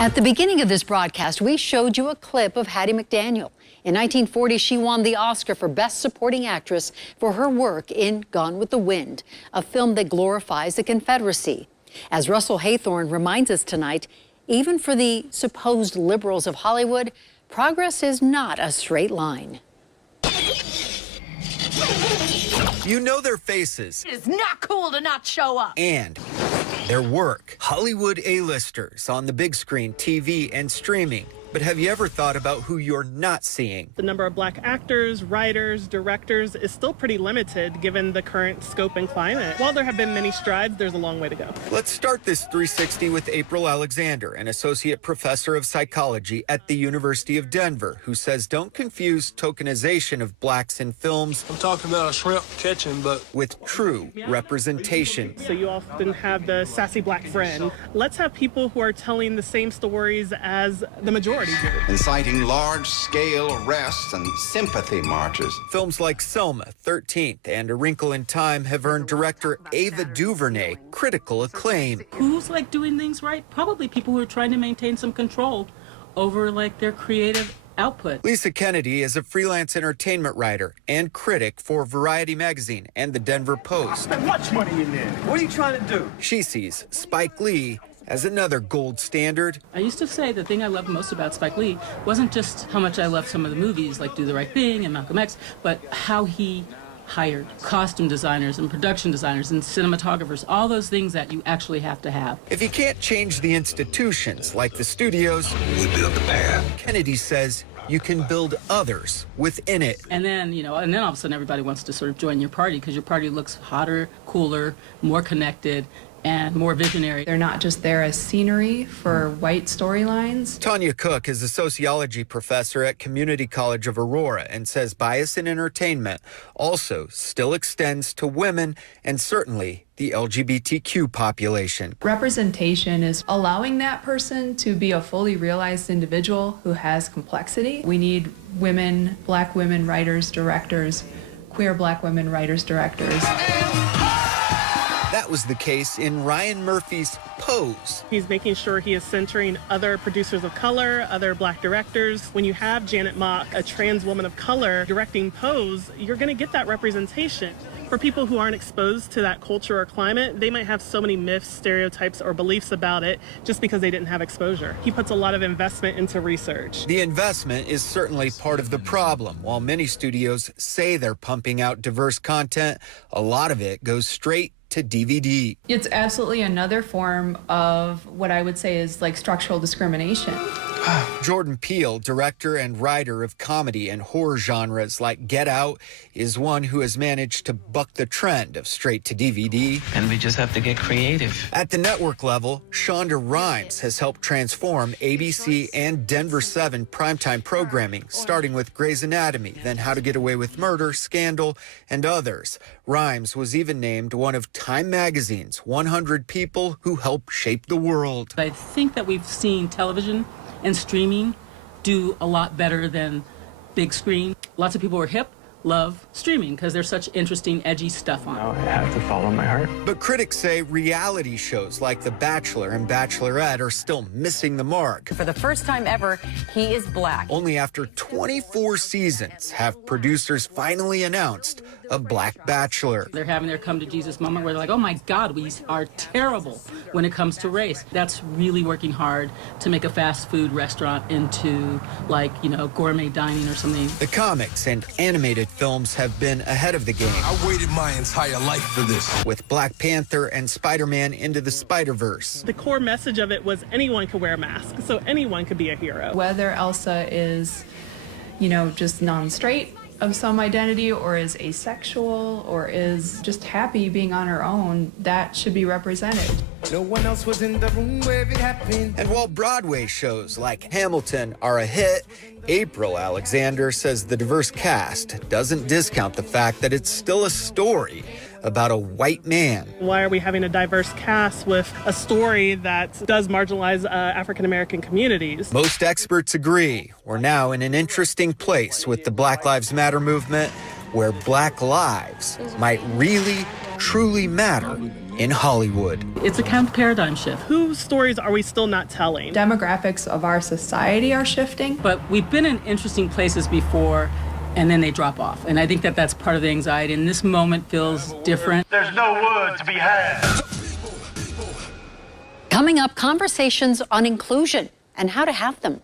At the beginning of this broadcast, we showed you a clip of Hattie McDaniel. In 1940, she won the Oscar for Best Supporting Actress for her work in Gone with the Wind, a film that glorifies the Confederacy. As Russell Haythorne reminds us tonight, even for the supposed liberals of Hollywood, progress is not a straight line. You know their faces. It is not cool to not show up. And their work. Hollywood A-listers on the big screen, TV, and streaming. But have you ever thought about who you're not seeing? The number of black actors, writers, directors is still pretty limited given the current scope and climate. While there have been many strides, there's a long way to go. Let's start this 360 with April Alexander, an associate professor of psychology at the University of Denver, who says don't confuse tokenization of blacks in films. I'm talking about a shrimp catching, but with true representation. So you often have the sassy black friend. Let's have people who are telling the same stories as the majority. Inciting large-scale arrests and sympathy marches. Films like Selma, 13th, and A Wrinkle in Time have earned director Ava DuVernay critical acclaim. Who's doing things right? Probably people who are trying to maintain some control over their creative output. Lisa Kennedy is a freelance entertainment writer and critic for Variety magazine and the Denver Post. Spend much money in there. What are you trying to do? She sees Spike Lee as another gold standard. I used to say the thing I loved most about Spike Lee wasn't just how much I loved some of the movies like Do the Right Thing and Malcolm X, but how he hired costume designers and production designers and cinematographers, all those things that you actually have to have. If you can't change the institutions like the studios, We build the path. Kennedy says you can build others within it. And then, and then all of a sudden everybody wants to sort of join your party because your party looks hotter, cooler, more connected, and more visionary. They're not just there as scenery for white storylines. Tanya Cook is a sociology professor at Community College of Aurora and says bias in entertainment also still extends to women and certainly the LGBTQ population. Representation is allowing that person to be a fully realized individual who has complexity. We need women, black women writers, directors, queer black women writers, directors. That was the case in Ryan Murphy's Pose. He's making sure he is centering other producers of color, other black directors. When you have Janet Mock, a trans woman of color, directing Pose, you're going to get that representation. For people who aren't exposed to that culture or climate, they might have so many myths, stereotypes, or beliefs about it just because they didn't have exposure. He puts a lot of investment into research. The investment is certainly part of the problem. While many studios say they're pumping out diverse content, a lot of it goes straight to DVD. It's absolutely another form of what I would say is structural discrimination. Jordan Peele, director and writer of comedy and horror genres like Get Out, is one who has managed to buck the trend of straight-to-DVD. And we just have to get creative. At the network level, Shonda Rhimes has helped transform ABC and Denver7 primetime programming, starting with Grey's Anatomy, then How to Get Away with Murder, Scandal, and others. Rhimes was even named one of Time Magazine's 100 people who helped shape the world. I think that we've seen television and streaming do a lot better than big screen. Lots of people are hip, love streaming because there's such interesting, edgy stuff on. I have to follow my heart. But critics say reality shows like The Bachelor and Bachelorette are still missing the mark. For the first time ever, he is black. Only after 24 seasons have producers finally announced a black bachelor. They're having their come to Jesus moment where they're like, oh my God, we are terrible when it comes to race. That's really working hard to make a fast food restaurant into gourmet dining or something. The comics and animated films have been ahead of the game. I waited my entire life for this. With Black Panther and Spider-Man Into the Spider-Verse. The core message of it was anyone could wear a mask, so anyone could be a hero. Whether Elsa is, just non-straight of some identity or is asexual or is just happy being on her own, that should be represented. No one else was in the room where it happened. And while Broadway shows like Hamilton are a hit, April Alexander says the diverse cast doesn't discount the fact that it's still a story about a white man. Why are we having a diverse cast with a story that does marginalize African-American communities? Most experts agree we're now in an interesting place with the Black Lives Matter movement, where black lives might really, truly matter in Hollywood. It's a kind of paradigm shift. Whose stories are we still not telling? Demographics of our society are shifting. But we've been in interesting places before, and then they drop off. And I think that that's part of the anxiety. And this moment feels different. There's no wood to be had. Coming up, conversations on inclusion and how to have them.